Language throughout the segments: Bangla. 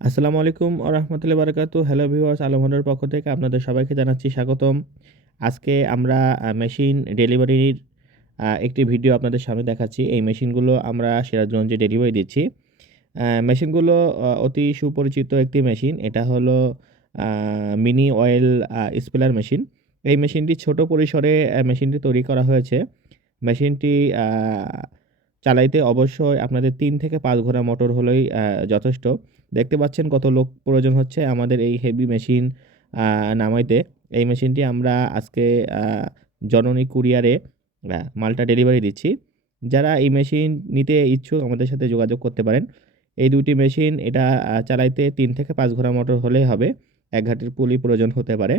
আসসালামু আলাইকুম রহমতুল্লাহি বারাকাতু হ্যালো ভিউয়ার্স আলমহরের পক্ষ থেকে আপনাদের সবাইকে জানাচ্ছি স্বাগতম। আজকে আমরা মেশিন ডেলিভারির একটি ভিডিও আপনাদের সামনে দেখাচ্ছি। এই মেশিনগুলো আমরা সিরাজগঞ্জে ডেলিভারি দিচ্ছি। মেশিনগুলো অতি সুপরিচিত একটি মেশিন এটা হলো মিনি অয়েল স্পেলার মেশিন এই মেশিনটি ছোট পরিসরে মেশিনটি তৈরি করা হয়েছে। মেশিনটি চালাইতে অবশ্যই আপনাদের তিন থেকে পাঁচ ঘোড়া মোটর হলেই যথেষ্ট দেখতে পাচ্ছেন কত লোক প্রয়োজন হচ্ছে আমাদের এই হেভি মেশিন নামাইতে। এই মেশিনটি আমরা আজকে জননী কুরিয়ারে মালটা ডেলিভারি দিচ্ছি। যারা এই মেশিন নিতে ইচ্ছুক আমাদের সাথে যোগাযোগ করতে পারেন। এই দুটি মেশিন এটা চালাইতে তিন থেকে পাঁচ ঘোড়া মোটর হলেই হবে। এক ঘাটের পুলি প্রয়োজন হতে পারে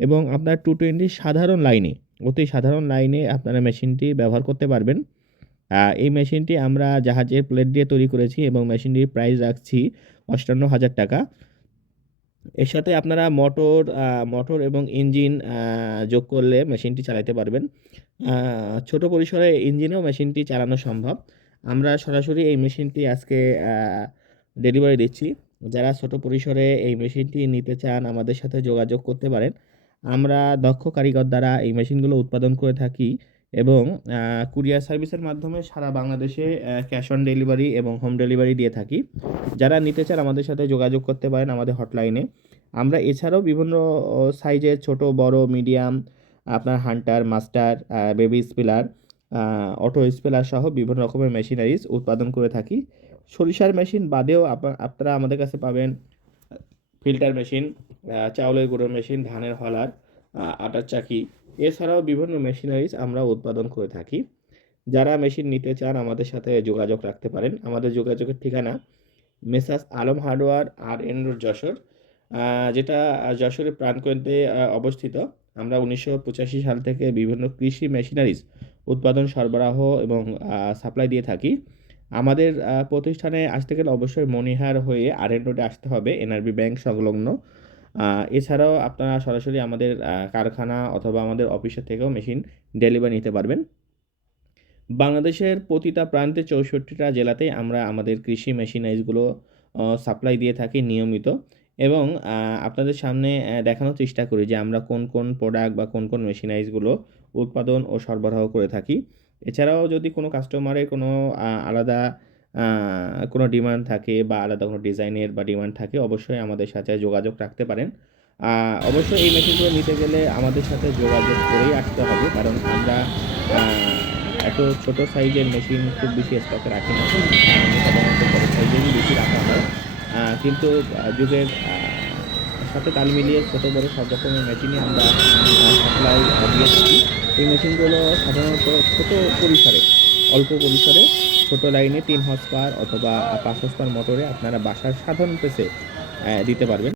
এবং আপনার 220 সাধারণ লাইনে, অতি সাধারণ লাইনে আপনারা মেশিনটি ব্যবহার করতে পারবেন। এই মেশিনটি আমরা জাহাজের প্লেট দিয়ে তৈরি করেছি এবং মেশিনটির প্রাইস রাখছি ৳৫৮,০০০ এর সাথে আপনারা মোটর মোটর এবং ইঞ্জিন যোগ করলে মেশিনটি চালাইতে পারবেন। ছোট পরিসরে ইঞ্জিনেও মেশিনটি চালানো সম্ভব। আমরা সরাসরি এই মেশিনটি আজকে ডেলিভারি দিচ্ছি। যারা ছোট পরিসরে এই মেশিনটি নিতে চান আমাদের সাথে যোগাযোগ করতে পারেন। আমরা দক্ষ কারিগর দ্বারা এই মেশিনগুলো উৎপাদন করে থাকি এবং কুরিয়ার সার্ভিসের মাধ্যমে সারা বাংলাদেশে ক্যাশ অন ডেলিভারি এবং হোম ডেলিভারি দিয়ে থাকি। যারা নিতে চান আমাদের সাথে যোগাযোগ করতে পারেন আমাদের হটলাইনে। আমরা এছাড়াও বিভিন্ন সাইজের ছোট, বড়, মিডিয়াম আপনার হান্টার, মাস্টার, বেবি স্পেলার, অটো স্পেলার সহ বিভিন্ন রকমের মেশিনারিজ উৎপাদন করে থাকি। সরিষার মেশিন বাদেও আপনা আপনারা আমাদের কাছে পাবেন ফিল্টার মেশিন, চাউলের গুঁড়ো মেশিন, ধানের হলার, আটার চাকি এছাড়াও বিভিন্ন মেশিনারিজ আমরা উৎপাদন করে থাকি। যারা মেশিন নিতে চান আমাদের সাথে যোগাযোগ রাখতে পারেন। আমাদের যোগাযোগের ঠিকানা messrs Alam hardware R N road Jessore. যেটা যশোরের প্রাণকেন্দ্রে অবস্থিত। আমরা ১৯৮৫ সাল থেকে বিভিন্ন কৃষি মেশিনারিজ উৎপাদন, সরবরাহ এবং সাপ্লাই দিয়ে থাকি। আমাদের প্রতিষ্ঠানে আসতে গেলে অবশ্যই মনিহার হয়ে আর এন রোডে আসতে হবে এনআরবি ব্যাংক সংলগ্ন। এছাড়াও আপনারা সরাসরি আমাদের কারখানা অথবা আমাদের অফিসের থেকেও মেশিন ডেলিভারি নিতে পারবেন। বাংলাদেশের প্রতিটা প্রান্তে চৌষট্টিটা জেলাতে আমরা আমাদের কৃষি মেশিনারিজগুলো অ সাপ্লাই দিয়ে থাকি নিয়মিত এবং আপনাদের সামনে দেখানোর চেষ্টা করি যে আমরা কোন, কোন প্রোডাক্ট বা কোন, কোন মেশিনাইজগুলো উৎপাদন ও সরবরাহ করে থাকি। এছাড়াও যদি কোনো কাস্টমারের কোনো আলাদা কোনো ডিমান্ড থাকে বা আলাদা কোনো ডিজাইনের বা ডিমান্ড থাকে অবশ্যই আমাদের সাথে যোগাযোগ রাখতে পারেন। অবশ্যই এই মেশিনগুলো নিতে গেলে আমাদের সাথে যোগাযোগ করেই আসতে হবে। কারণ আমরা এত ছোট সাইজের মেশিন খুব বেশি স্টকে রাখি না। সাধারণত সাইজেরই বেশি রাখা হয়। কিন্তু যুগের সাথে তাল মিলিয়ে ছোটো বড় সব রকমের মেশিনই আমরা সাপ্লাই দিয়ে থাকি। এই মেশিনগুলো সাধারণত ছোট পরিসরে, অল্প পরিসরে ছোট লাইনে তিন হর্স অথবা পাঁচ ৫ হর্স মোটরে আপনারা বাসার সাধারণ পেসে দিতে পারবেন।